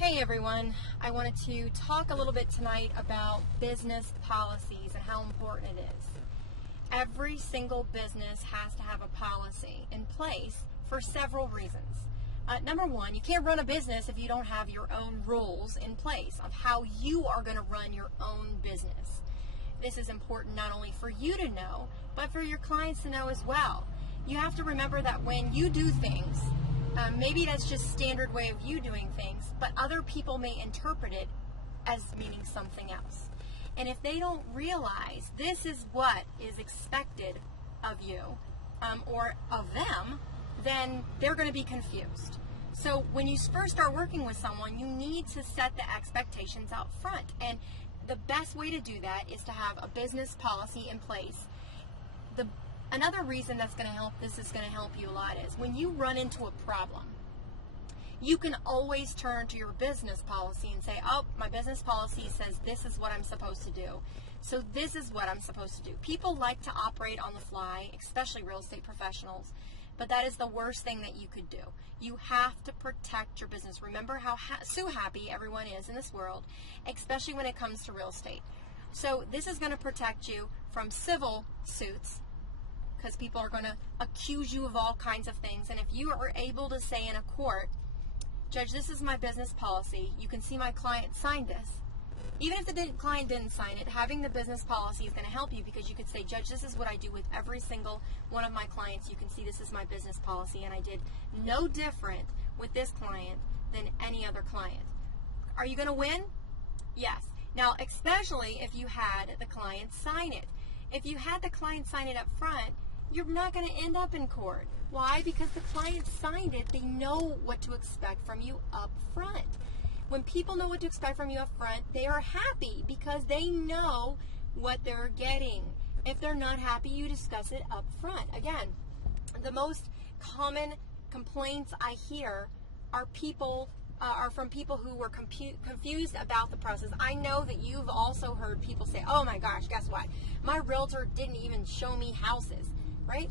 Hey everyone, I wanted to talk a little bit tonight about business policies and how important it is. Every single business has to have a policy in place for several reasons. Number one, you can't run a business if you don't have your own rules in place of how you are going to run your own business. This is important not only for you to know, but for your clients to know as well. You have to remember that when you do things, maybe that's just standard way of you doing things, but other people may interpret it as meaning something else. And if they don't realize this is what is expected of you or of them, then they're going to be confused. So when you first start working with someone, you need to set the expectations out front. And the best way to do that is to have a business policy in place. Another reason that's going to help, this is going to help you a lot, is when you run into a problem, you can always turn to your business policy and say, oh, my business policy says this is what I'm supposed to do. So this is what I'm supposed to do. People like to operate on the fly, especially real estate professionals, but that is the worst thing that you could do. You have to protect your business. Remember how so happy everyone is in this world, especially when it comes to real estate. So this is going to protect you from civil suits, because people are going to accuse you of all kinds of things. And if you are able to say in a court, Judge, this is my business policy, you can see my client signed this. Even if the client didn't sign it, having the business policy is going to help you, because you could say, Judge, this is what I do with every single one of my clients. You can see this is my business policy, and I did no different with this client than any other client. Are you going to win? Yes. Now, especially if you had the client sign it. If you had the client sign it up front, you're not going to end up in court. Why? Because the client signed it. They know what to expect from you up front. When people know what to expect from you up front, they are happy because they know what they're getting. If they're not happy, you discuss it up front. Again, the most common complaints I hear are from people who were confused about the process. I know that you've also heard people say, oh my gosh, guess what? My realtor didn't even show me houses. Right?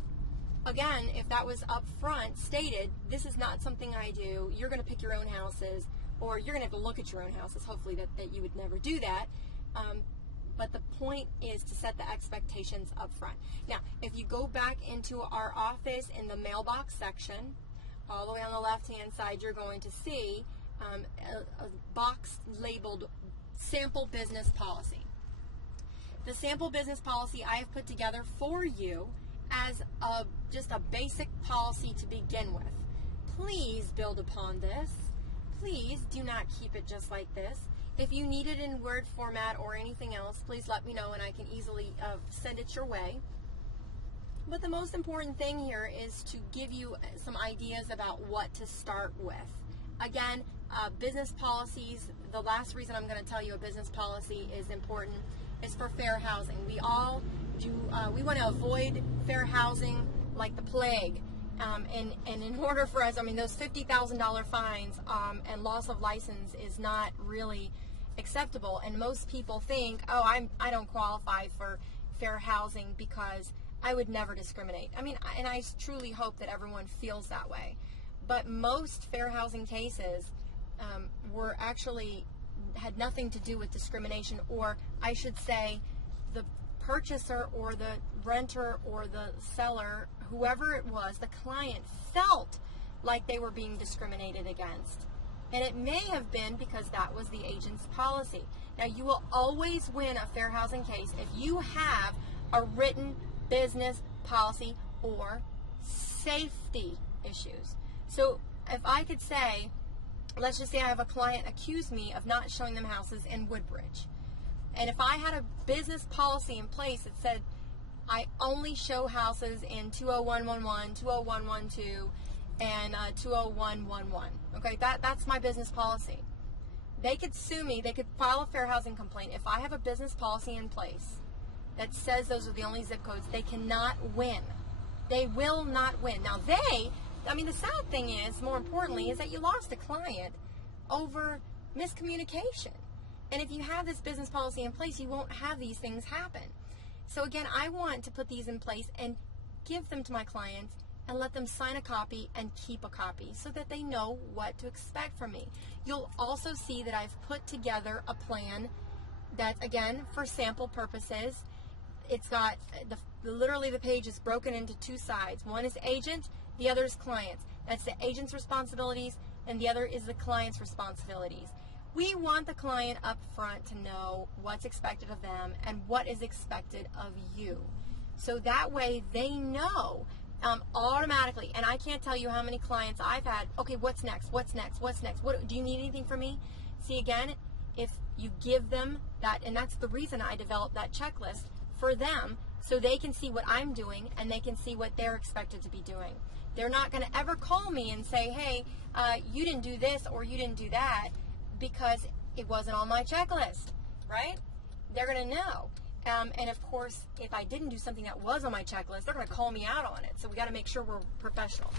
Again, if that was up front stated, this is not something I do, you're going to pick your own houses, or you're going to have to look at your own houses, hopefully that you would never do that. But the point is to set the expectations up front. Now, if you go back into our office in the mailbox section, all the way on the left-hand side, you're going to see a box labeled Sample Business Policy. The Sample Business Policy I have put together for you as just a basic policy to begin with. Please build upon this. Please do not keep it just like this. If you need it in Word format or anything else, please let me know and I can easily send it your way. But the most important thing here is to give you some ideas about what to start with. Again, business policies, the last reason I'm going to tell you a business policy is important is for fair housing. We all we want to avoid fair housing like the plague. And in order for us, I mean, those $50,000 fines and loss of license is not really acceptable. And most people think, oh, I don't qualify for fair housing because I would never discriminate. I mean, and I truly hope that everyone feels that way. But most fair housing cases were actually had nothing to do with discrimination, or I should say the purchaser or the renter or the seller, whoever it was, the client felt like they were being discriminated against. And it may have been because that was the agent's policy. Now, you will always win a fair housing case if you have a written business policy or safety issues. So if I could say, let's just say I have a client accuse me of not showing them houses in Woodbridge. And if I had a business policy in place that said I only show houses in 20111, 20112, and 20111, okay, that's my business policy. They could sue me, they could file a fair housing complaint. If I have a business policy in place that says those are the only zip codes, they cannot win. They will not win. Now the sad thing is, more importantly, is that you lost a client over miscommunication. And if you have this business policy in place, you won't have these things happen. So again, I want to put these in place and give them to my clients and let them sign a copy and keep a copy so that they know what to expect from me. You'll also see that I've put together a plan that, again, for sample purposes, it's got literally the page is broken into two sides. One is agent, the other is clients. That's the agent's responsibilities, and the other is the client's responsibilities. We want the client up front to know what's expected of them and what is expected of you. So that way they know automatically. And I can't tell you how many clients I've had, okay, what's next? What's next? What's next? Do you need anything from me? See, again, if you give them that, and that's the reason I developed that checklist for them, so they can see what I'm doing and they can see what they're expected to be doing. They're not going to ever call me and say, hey, you didn't do this or you didn't do that, because it wasn't on my checklist, right? They're going to know. And of course, if I didn't do something that was on my checklist, they're going to call me out on it. So we got to make sure we're professional.